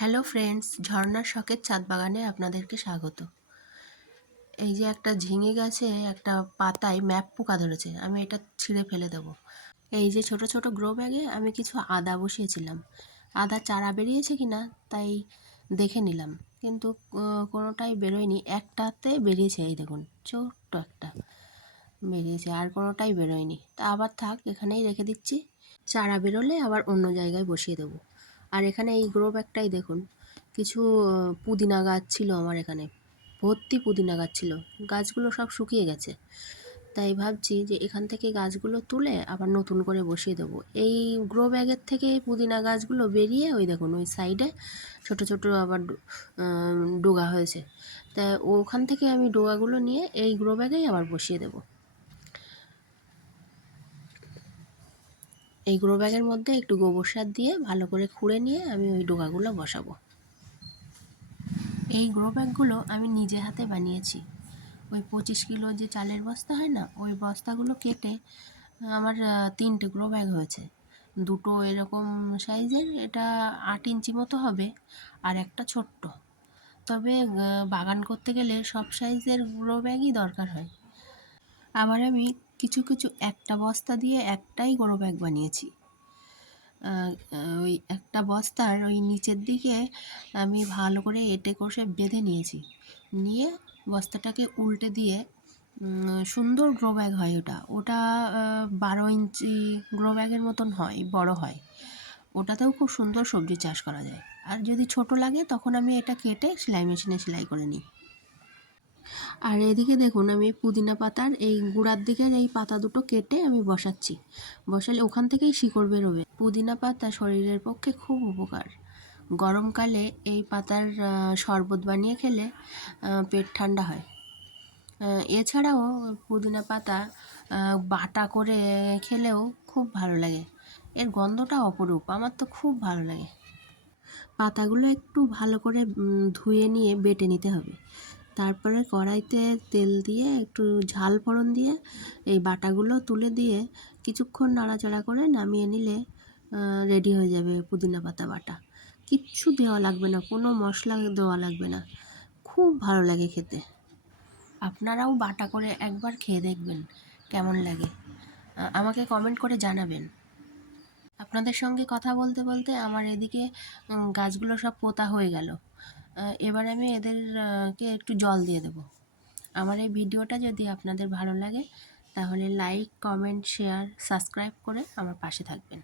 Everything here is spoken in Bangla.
হ্যালো ফ্রেন্ডস, ঝর্ণার শখের ছাদ বাগানে আপনাদেরকে স্বাগত। এই যে একটা ঝিঙে গাছে একটা পাতায় ম্যাপ পোকা ধরেছে, আমি এটা ছিঁড়ে ফেলে দেব। এই যে ছোট ছোট গ্রো ব্যাগে আমি কিছু আদা বসিয়েছিলাম, আদা চারা বেরিয়েছে কিনা তাই দেখে নিলাম, কিন্তু কোনোটাই বেরোয়নি। একটাতে বেরিয়েছে, এই দেখুন ছোট্ট একটা বেরিয়েছে, আর কোনোটাই বেরোয়নি। তা আবার থাক, এখানেই রেখে দিচ্ছি, চারা বেরোলে আবার অন্য জায়গায় বসিয়ে দেবো। আর এখানে এই গ্রো ব্যাগটাই দেখুন, কিছু পুদিনা গাছ ছিল আমার এখানে, ভর্তি পুদিনা গাছ ছিল, গাছগুলো সব শুকিয়ে গেছে। তাই ভাবছি যে এখান থেকে গাছগুলো তুলে আবার নতুন করে বসিয়ে দেবো। এই গ্রো ব্যাগের থেকে পুদিনা গাছগুলো বেরিয়ে ওই দেখুন ওই সাইডে ছোট ছোট আবার ডোগা হয়েছে। তা ওখান থেকে আমি ডোগাগুলো নিয়ে এই গ্রো ব্যাগেই আবার বসিয়ে দেবো। এই গ্রো ব্যাগের মধ্যে একটু গোবর সার দিয়ে ভালো করে খুঁড়ে নিয়ে আমি ওই ডোগাগুলো বসাবো। এই গ্রো ব্যাগগুলো আমি নিজে হাতে বানিয়েছি। ওই 25 কিলো যে চালের বস্তা হয় না, ওই বস্তাগুলো কেটে আমার 3টে গ্রো ব্যাগ হয়েছে। দুটো এরকম সাইজের, এটা 8 ইঞ্চি মতো হবে, আর একটা ছোট্ট। তবে বাগান করতে গেলে সব সাইজের গ্রো ব্যাগই দরকার হয়। আবার আমি কিছু কিছু একটা বস্তা দিয়ে একটাই গ্রো ব্যাগ বানিয়েছি। ওই একটা বস্তার ওই নিচের দিকে আমি ভালো করে এঁটে কষে বেঁধে নিয়েছি, নিয়ে বস্তাটাকে উল্টে দিয়ে সুন্দর গ্রো ব্যাগ হয় ওটা। ওটা 12 ইঞ্চি গ্রো ব্যাগের মতন হয়, বড় হয়। ওটাতেও খুব সুন্দর সবজি চাষ করা যায়। আর যদি ছোট লাগে তখন আমি এটা কেটে সেলাই মেশিনে সেলাই করে নিই। আর এদিকে দেখুন, আমি পুদিনা পাতার এই গুঁড়ার দিকের এই পাতা দুটো কেটে আমি বসাচ্ছি। বসালে ওখান থেকেই শিকড় বেরোবে। পুদিনা পাতা শরীরের পক্ষে খুব উপকার। গরমকালে এই পাতার শরবত বানিয়ে খেলে পেট ঠান্ডা হয়। এছাড়াও পুদিনা পাতা বাটা করে খেলেও খুব ভালো লাগে। এর গন্ধটা অপরূপ, আমার তো খুব ভালো লাগে। পাতাগুলো একটু ভালো করে ধুয়ে নিয়ে বেটে নিতে হবে। তারপরে কড়াইতে তেল দিয়ে একটু ঝাল ফোড়ন দিয়ে এই বাটাগুলো তুলে দিয়ে কিছুক্ষণ নাড়াচাড়া করে নামিয়ে নিলে রেডি হয়ে যাবে পুদিনা পাতা বাটা। কিচ্ছু দেওয়া লাগবে না, কোনো মশলা দেওয়া লাগবে না, খুব ভালো লাগে খেতে। আপনারাও বাটা করে একবার খেয়ে দেখবেন কেমন লাগে, আমাকে কমেন্ট করে জানাবেন। আপনাদের সঙ্গে কথা বলতে বলতে আমার এদিকে গাছগুলো সব পোঁতা হয়ে গেল। এবার আমি এদেরকে একটু জল দিয়ে দেবো। আমার এই ভিডিওটা যদি আপনাদের ভালো লাগে তাহলে লাইক, কমেন্ট, শেয়ার, সাবস্ক্রাইব করে আমার পাশে থাকবেন।